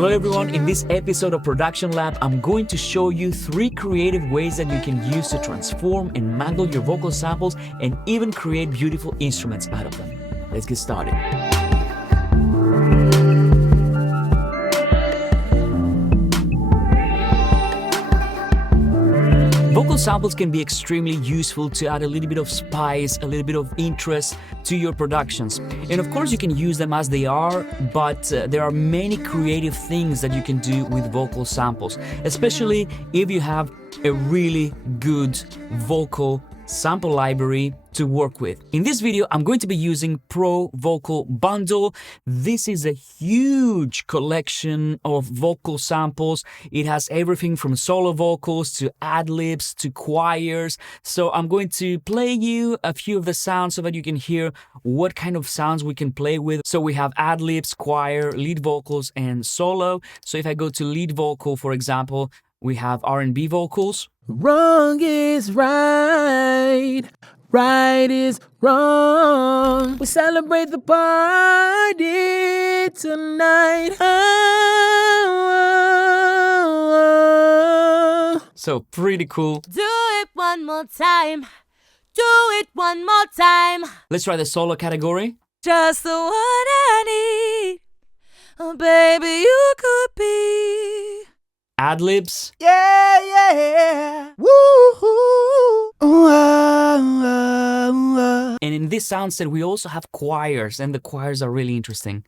Hello everyone, in this episode of Production Lab, I'm going to show you 3 creative ways that you can use to transform and mangle your vocal samples and even create beautiful instruments out of them. Let's get started. Vocal samples can be extremely useful to add a little bit of spice, a little bit of interest to your productions. And of course you can use them as they are, but there are many creative things that you can do with vocal samples, especially if you have a really good vocal sample library to work with. In this video, I'm going to be using Pro Vocal Bundle. This is a huge collection of vocal samples. It has everything from solo vocals to ad-libs to choirs. So I'm going to play you a few of the sounds so that you can hear what kind of sounds we can play with. So we have ad-libs, choir, lead vocals, and solo. So if I go to lead vocal, for example, we have R&B vocals. Wrong is right, right is wrong. We celebrate the party tonight. Oh. So pretty cool. Do it one more time. Do it one more time. Let's try the solo category. Just the one I need. Oh, baby, you could be. Ad-libs. Yeah. Woo-hoo. And in this sound set, we also have choirs, and the choirs are really interesting.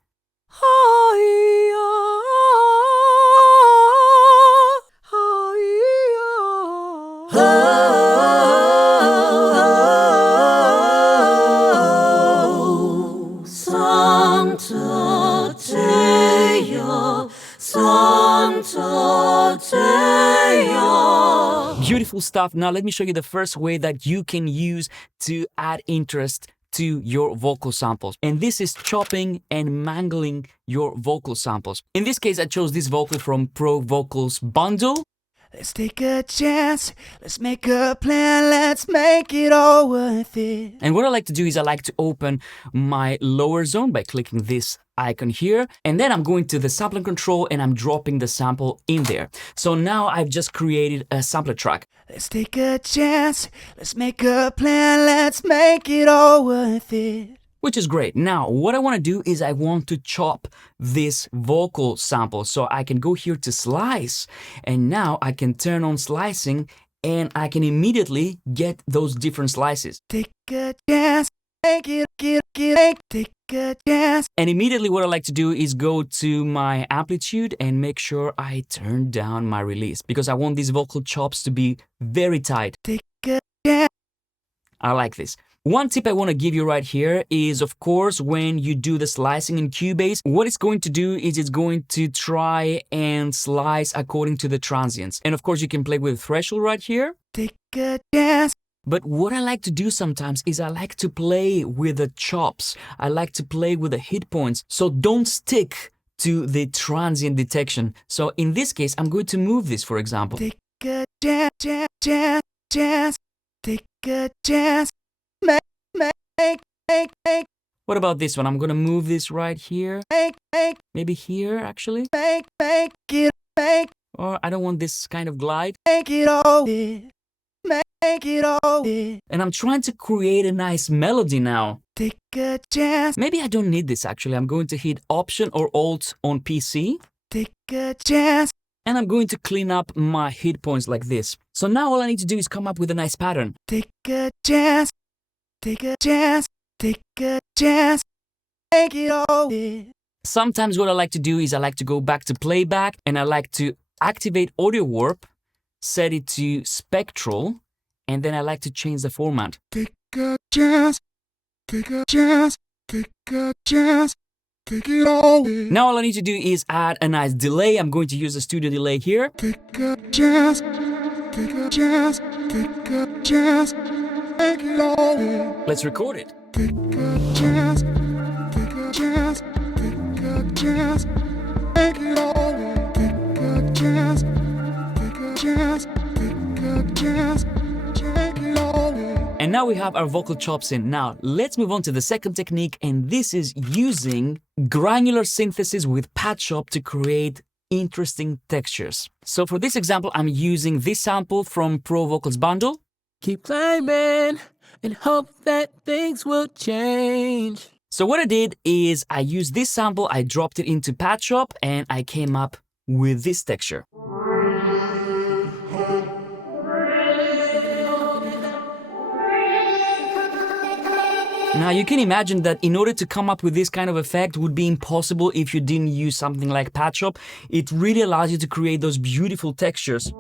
Beautiful stuff. Now let me show you the first way that you can use to add interest to your vocal samples. And this is chopping and mangling your vocal samples. In this case, I chose this vocal from Pro Vocals Bundle. Let's take a chance, let's make a plan, let's make it all worth it. And what I like to do is I like to open my lower zone by clicking this icon here, and then I'm going to the sampling control and I'm dropping the sample in there. So now I've just created a sampler track. Let's take a chance, let's make a plan, let's make it all worth it. Which is great. Now, what I want to do is I want to chop this vocal sample. So I can go here to slice, and now I can turn on slicing and I can immediately get those different slices. Take a chance, take a chance. And immediately what I like to do is go to my amplitude and make sure I turn down my release because I want these vocal chops to be very tight. Take a chance. I like this. One tip I want to give you right here is, of course, when you do the slicing in Cubase, what it's going to do is it's going to try and slice according to the transients. And of course, you can play with threshold right here. Take a chance. But what I like to do sometimes is I like to play with the chops. I like to play with the hit points. So don't stick to the transient detection. So in this case, I'm going to move this, for example. Take a chance. Take a chance. Make. What about this one? I'm going to move this right here. Maybe here, actually. Make. Or I don't want this kind of glide. Make it all. Make it all. And I'm trying to create a nice melody now. Take a chance. Maybe I don't need this, actually. I'm going to hit Option or Alt on PC. Take a chance. And I'm going to clean up my hit points like this. So now all I need to do is come up with a nice pattern. Take a chance. Take a chance. Take a chance. Make it all. Sometimes what I like to do is I like to go back to playback and I like to activate audio warp, set it to spectral, and then I like to change the format. Take a chance. Take a chance. Take a chance. Take it all. Now all I need to do is add a nice delay. I'm going to use the studio delay here. Take a chance. Take a chance. Take a chance. Make it all. Let's record it. Take a chance. Take a chance. Take a chance. Make it all. Take a chance. Take a chance. Take a chance. Make it all. And now we have our vocal chops in. Now, let's move on to the second technique, and this is using granular synthesis with Padshop to create interesting textures. So for this example, I'm using this sample from Pro Vocals Bundle. Keep climbing and hope that things will change. So what I did is I used this sample, I dropped it into Padshop, and I came up with this texture. Now you can imagine that in order to come up with this kind of effect would be impossible if you didn't use something like Padshop. It really allows you to create those beautiful textures.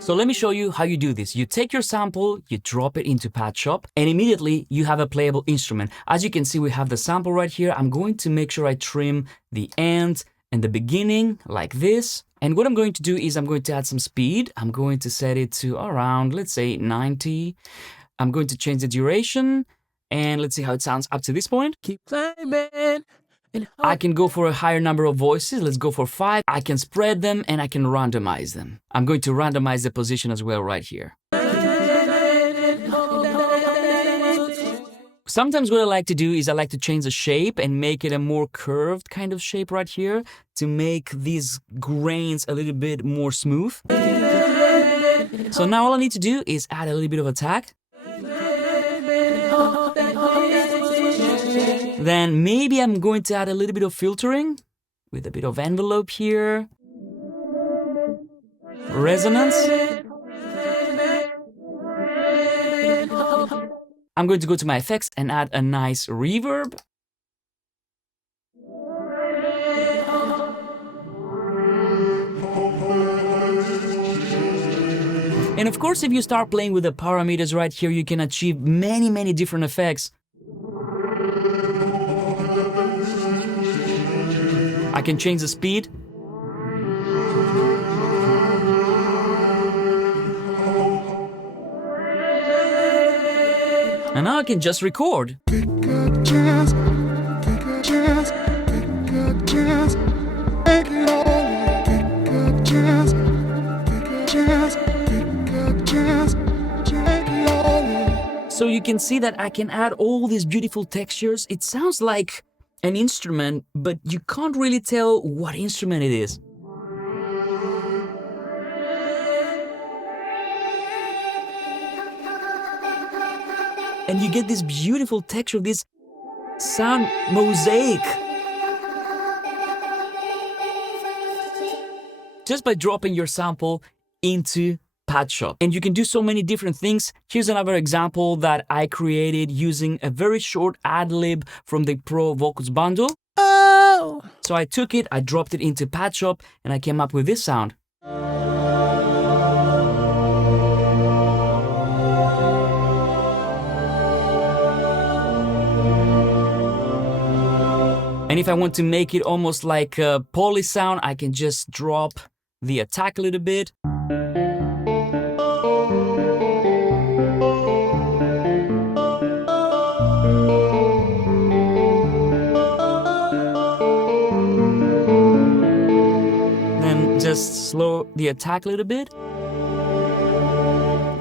So let me show you how you do this. You take your sample, you drop it into Padshop, and immediately you have a playable instrument. As you can see, we have the sample right here. I'm going to make sure I trim the end and the beginning like this. And what I'm going to do is I'm going to add some speed. I'm going to set it to around, let's say 90. I'm going to change the duration and let's see how it sounds up to this point. Keep climbing. I can go for a higher number of voices. Let's go for 5. I can spread them and I can randomize them. I'm going to randomize the position as well right here. Sometimes what I like to do is I like to change the shape and make it a more curved kind of shape right here to make these grains a little bit more smooth. So now all I need to do is add a little bit of attack. Then maybe I'm going to add a little bit of filtering with a bit of envelope here. Resonance. I'm going to go to my effects and add a nice reverb. And of course, if you start playing with the parameters right here, you can achieve many different effects. I can change the speed. And now I can just record. Take a chance, take a chance, take a chance, take it all. Take a chance, take a chance, take a chance, take it all. So you can see that I can add all these beautiful textures. It sounds like an instrument, but you can't really tell what instrument it is. And you get this beautiful texture, this sound mosaic. Just by dropping your sample into Padshop. And you can do so many different things. Here's another example that I created using a very short ad-lib from the Pro Vocals Bundle. Oh! So I took it, I dropped it into Padshop, and I came up with this sound. And if I want to make it almost like a poly sound, I can just drop the attack a little bit. Then just slow the attack a little bit.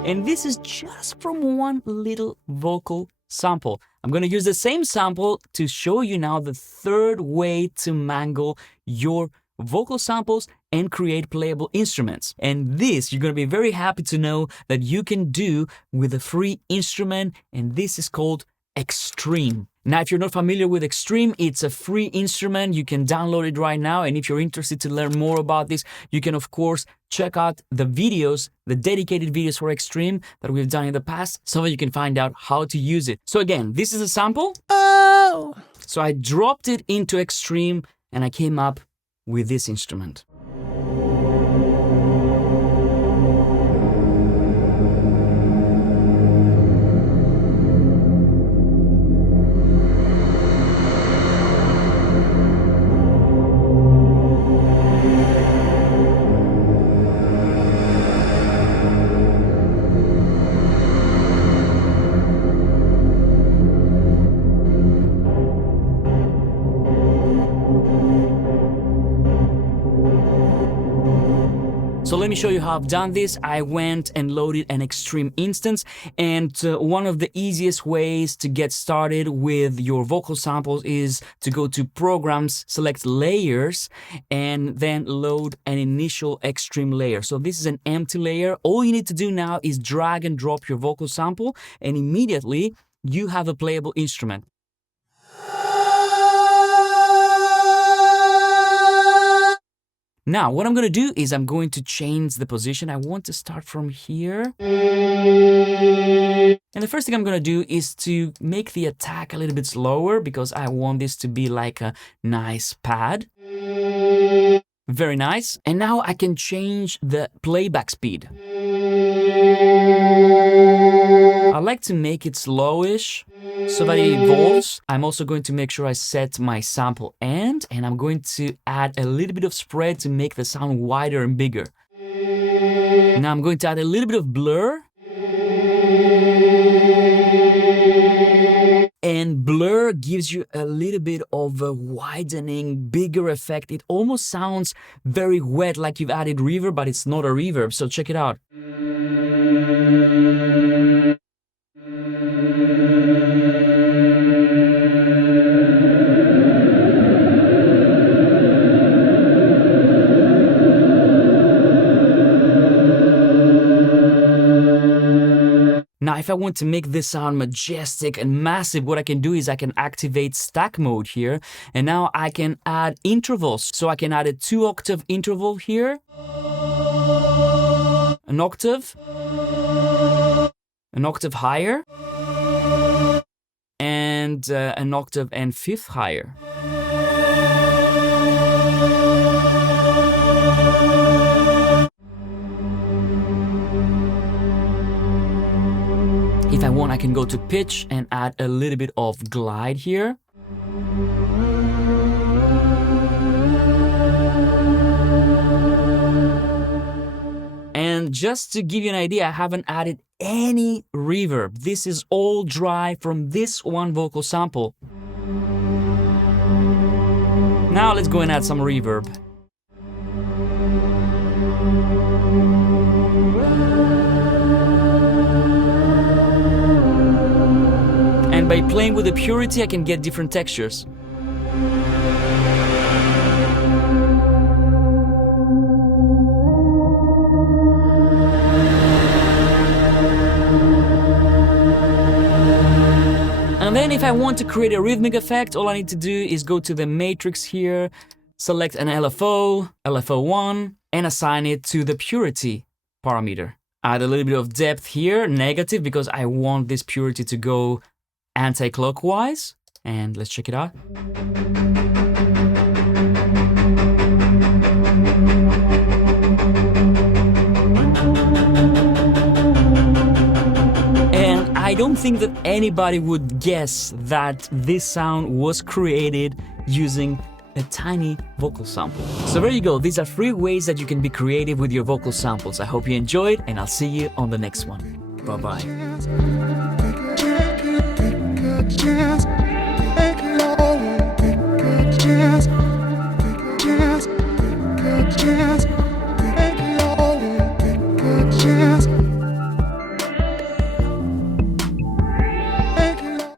And this is just from one little vocal sample. I'm going to use the same sample to show you now the third way to mangle your vocal samples and create playable instruments. And this you're going to be very happy to know that you can do with a free instrument, and this is called Extreme. Now, if you're not familiar with Extreme, it's a free instrument. You can download it right now. And if you're interested to learn more about this, you can, of course, check out the videos, the dedicated videos for Extreme that we've done in the past, so that you can find out how to use it. So again, this is a sample. Oh! So I dropped it into Extreme and I came up with this instrument. let me show you how I've done this. I went and loaded an extreme instance, and one of the easiest ways to get started with your vocal samples is to go to Programs, select Layers, and then load an initial extreme layer. So this is an empty layer. All you need to do now is drag and drop your vocal sample, and immediately you have a playable instrument. Now, what I'm going to do is I'm going to change the position. I want to start from here. And the first thing I'm going to do is to make the attack a little bit slower because I want this to be like a nice pad. Very nice. And now I can change the playback speed. I like to make it slowish so that it evolves. I'm also going to make sure I set my sample end, and I'm going to add a little bit of spread to make the sound wider and bigger. Now I'm going to add a little bit of blur. And blur gives you a little bit of a widening, bigger effect. It almost sounds very wet, like you've added reverb, but it's not a reverb. So check it out. Now, if I want to make this sound majestic and massive, what I can do is I can activate stack mode here, and now I can add intervals. So I can add a 2-octave interval here, an octave higher, and an octave and fifth higher. If I want, I can go to pitch and add a little bit of glide here. And just to give you an idea, I haven't added any reverb. This is all dry from this one vocal sample. Now let's go and add some reverb. And by playing with the purity, I can get different textures. And then if I want to create a rhythmic effect, all I need to do is go to the matrix here, select an LFO, LFO1, and assign it to the purity parameter. Add a little bit of depth here, negative, because I want this purity to go anti-clockwise. And let's check it out. And I don't think that anybody would guess that this sound was created using a tiny vocal sample. So there you go. These are 3 ways that you can be creative with your vocal samples. I hope you enjoyed, and I'll see you on the next one. Bye-bye. Chance.